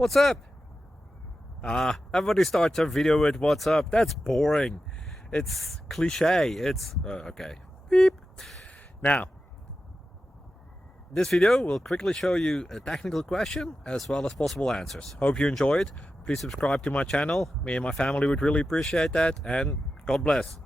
What's up? Everybody starts a video with what's up. That's boring. It's cliche. It's okay. Beep. Now, this video will quickly show you a technical question as well as possible answers. Hope you enjoy it. Please subscribe to my channel. Me and my family would really appreciate that, and God bless.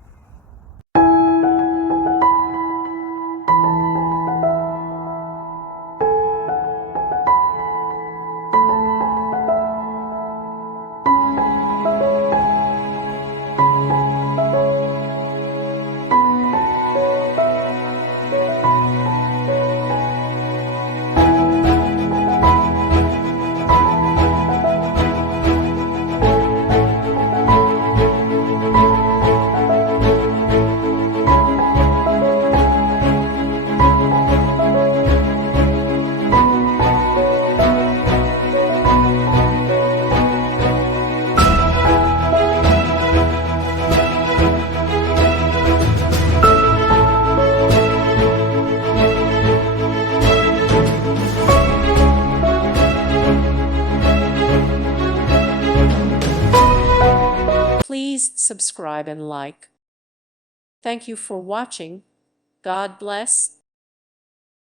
Please subscribe and like. Thank you for watching. God bless.